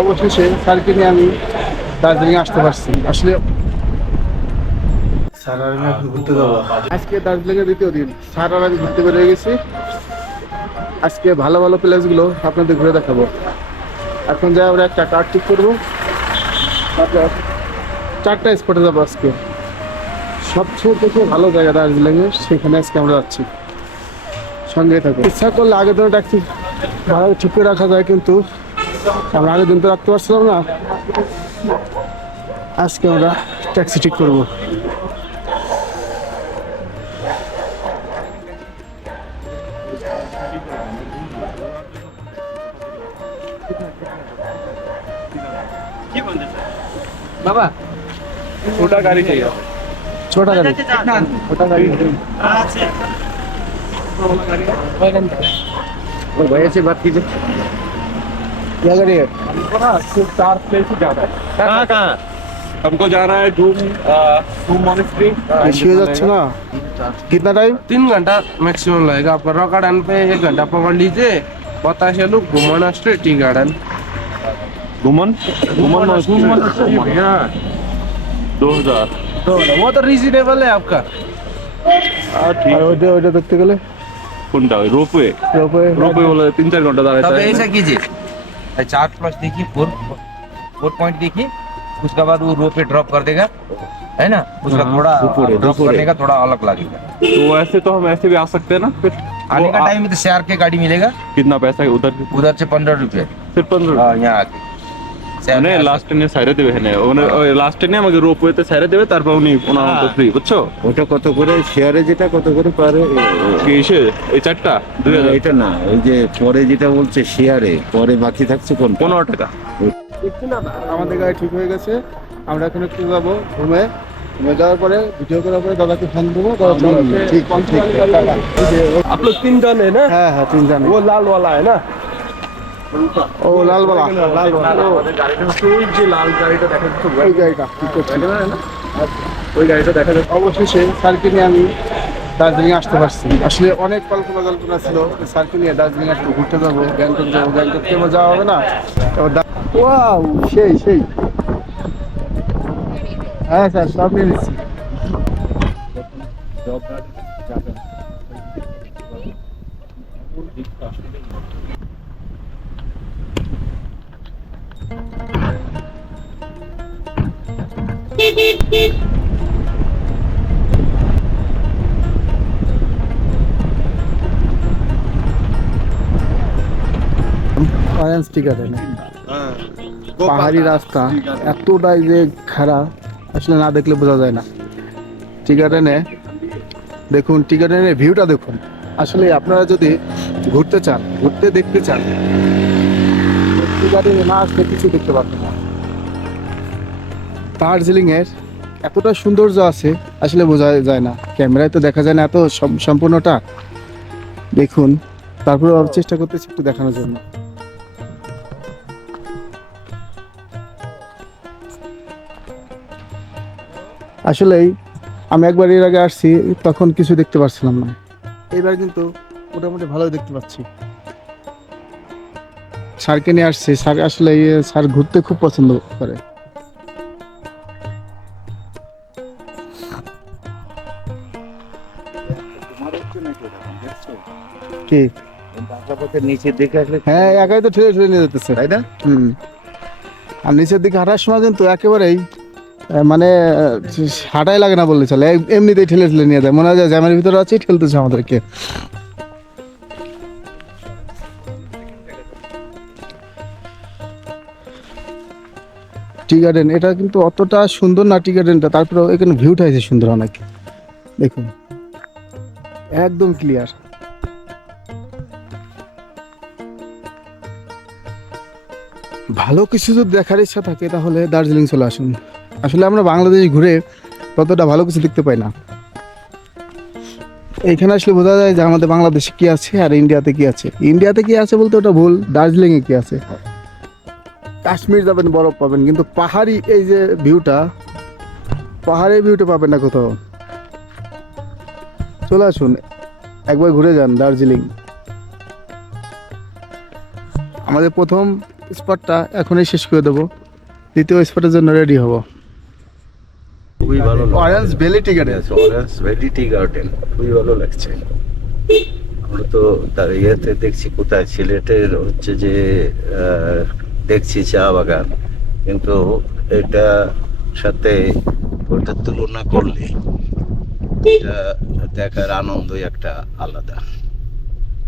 অবশেষে স্যারকে নিয়ে আমি দার্জিলিং আসতে পারছি। আসলে স্যার আর আমি এখন ঘুরতে যাবো। আজকে দার্জিলিং এর দ্বিতীয় দিন, স্যার আর আমি ঘুরতে বেরিয়ে গেছি। আজকে ভালো ভালো প্লেসগুলো আপনাদের ঘুরে দেখাবো। এখন যাই আমরা একটা কার ঠিক করবো, তারপর 4টা স্পটে যাবো আজকে। সবচেয়ে থেকে ভালো জায়গা দার্জিলিং এর, সেখানে আজকে আমরা যাচ্ছি। সঙ্গে থাকো। ইচ্ছা করলে আগের দিন ট্যাক্সি ভাড়া ঠিক করে রাখা যায়, কিন্তু আমরা আগের দিন তো রাখতে পারছিলাম না। আজকে আমরা ট্যাক্সি ঠিক করবো। बाबा छोटा गाड़ी चाहिए छोटा गाड़ी, छोटा गाड़ी। और भैया से बात कीजिए क्या गाड़ी है? हमको ना सिर्फ 4 प्लेस ही जाना है कहाँ कहाँ हमको जाना है धूम मॉनेस्ट्री বেশি হয়ে যাচ্ছে না? कितना टाइम? 3 घंटा मैक्सिमम लगेगा आपका। रॉक गार्डन पे 1 घंटा पकड़ लीजिए। बतासे लोग घुमाना स्ट्रीट टी गार्डन घुमन भैया 2000 तो वो तो रीजनेबल है आपका। हाँ ठीक আর ওইটা ওইটা দেখতে গেলে কোনটা ওই রোপওয়ে বলে 3-4 ঘন্টা तब দাঁড়াতে ऐसा कीजिए 4 प्लस देखिए 4 पॉइंट देखिए, उसके बाद वो रो पे ड्रॉप कर देगा, है ना। उसका हाँ, थोड़ा ऊपर है, ड्रॉप ऊपर है। करने का थोड़ा अलग लगेगा। तो वैसे तो हम ऐसे भी आ सकते हैं ना फिर आने का वो टाइम में तो शेयर के गाड़ी मिलेगा, कितना पैसा है उधर से 15 रुपये। सिर्फ 15 हाँ, यहाँ आके शेयर মানে में आ লাস্ট টেনে সাইরে দেবে এখানে ওই লাস্ট টেনে আমাকে রোপওয়েতে সাইরে দেবে, তারপর উনি ওনার মতো ফ্রি, বুঝছো? ওটা কত করে শেয়ারে, যেটা কত করে পারে? কি এসে এই চারটা 2000 এটা না, ওই যে পরে যেটা বলছে শেয়ারে, পরে বাকি থাকছে কোন 15 টাকা। আমাদের গাড়ি ঠিক হয়ে গেছে। আমরা এখন একটু যাবো ঘুমে। ঘুমে যাওয়ার পরে ভিডিও করার পরে দাদাকে ফোন দেবো। দাদা চলে আসবে। ঠিক, ঠিক। आप लोग 3 जन है ना? হ্যাঁ হ্যাঁ, 3 জানি। वो लाल वाला है ना? ও লালবালা, লালবালা ওই যে লাল গাড়িটা দেখা যাচ্ছে ওই গাড়িটা ঠিক করছি। ওই গাড়িটা দেখা যাচ্ছে। অবশেষে স্যারকে নিয়ে আমি দার্জিলিং আসতে পারছি। আসলে অনেক কল্পনা ছিল স্যারকে নিয়ে দার্জিলিং একটু ঘুরতে যাবো, গ্যাংটক যাবো। গ্যাংটক কেমন যাওয়া হবে না? ওয়াও, সেই সেই। হ্যাঁ স্যার, সব নিয়ে নিচ্ছি। অরেঞ্জ টিকার এনে পাহাড়ি রাস্তা এতটাই যে খারাপ, আসলে না দেখলে বোঝা যায় না। টিকার এনে দেখুন, টিকার এনে ভিউটা দেখুন। আসলে আপনারা যদি ঘুরতে চান, ঘুরতে দেখতে চান, টিকার এনে না আসলে কিছু দেখতে পারবেন না। দার্জিলিং এর এতটা সৌন্দর্য আছে, আসলে বোঝা যায় না, ক্যামেরায় তো দেখা যায় না এত সম্পূর্ণটা। দেখুন, তারপরে চেষ্টা করতেছি একটু দেখানোর জন্য। আসলেই আমি একবার এর আগে আসছি, তখন কিছু দেখতে পাচ্ছিলাম না। এবার কিন্তু মোটামুটি ভালোই দেখতে পাচ্ছি। স্যারকে নিয়ে আসছি। স্যার আসলে স্যার ঘুরতে খুব পছন্দ করে। কি নিচের দিকে আসলে হ্যাঁ, একাই তো ঠেলে ঠেলে নিয়ে যেতেছে, তাই না? আর নিচের দিকে হাঁটার সময় কিন্তু একেবারেই মানে হাঁটাই লাগে না বললে চলে, এমনিতেই ঠেলে ঠেলে নিয়ে যায়। মনে হয় জ্যামের ভিতরে আছে, ঠেলতেছে আমাদেরকে। টি গার্ডেন এটা কিন্তু অতটা সুন্দর না, টি গার্ডেনটা। তারপরে এখানে ভিউটা আছে সুন্দর অনেক। দেখুন, একদম ক্লিয়ার। ভালো কিছু যদি দেখার ইচ্ছা থাকে তাহলে দার্জিলিং চলে আসুন। আসলে আমরা বাংলাদেশ ঘুরে ততটা ভালো কিছু দেখতে পাই না। এইখানে আসলে বোঝা যায় যে আমাদের বাংলাদেশে কি আছে আর ইন্ডিয়াতে কি আছে। ইন্ডিয়াতে কি আছে বলতে ওটা ভুল, দার্জিলিংয়ে কি আছে। কাশ্মীর যাবেন, বরফ পাবেন, কিন্তু পাহাড়ি এই যে ভিউটা, পাহাড়ের ভিউটা পাবেন না কোথাও। চলে আসুন, একবার ঘুরে যান দার্জিলিং। আমাদের প্রথম স্পটটা এখনই শেষ করে দেবো, দ্বিতীয় স্পটের জন্য রেডি হব। খুবই ভালো orange valley tea garden. Orange valley tea garden খুবই ভালো লাগছে। আমরা তো তার ইয়েতে দেখছি কোথায় সিলেটের হচ্ছে যে দেখছি চা বাগান, কিন্তু এটা সাথে ওটা তুলনা করলে এটা দেখার আনন্দই একটা আলাদা,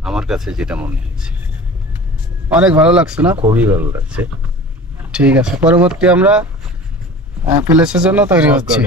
আমার কাছে যেটা মনে হয়েছে। অনেক ভালো লাগছে না? খুবই ভালো লাগছে। ঠিক আছে, পরবর্তী আমরা প্লেসের জন্য তৈরি হচ্ছি।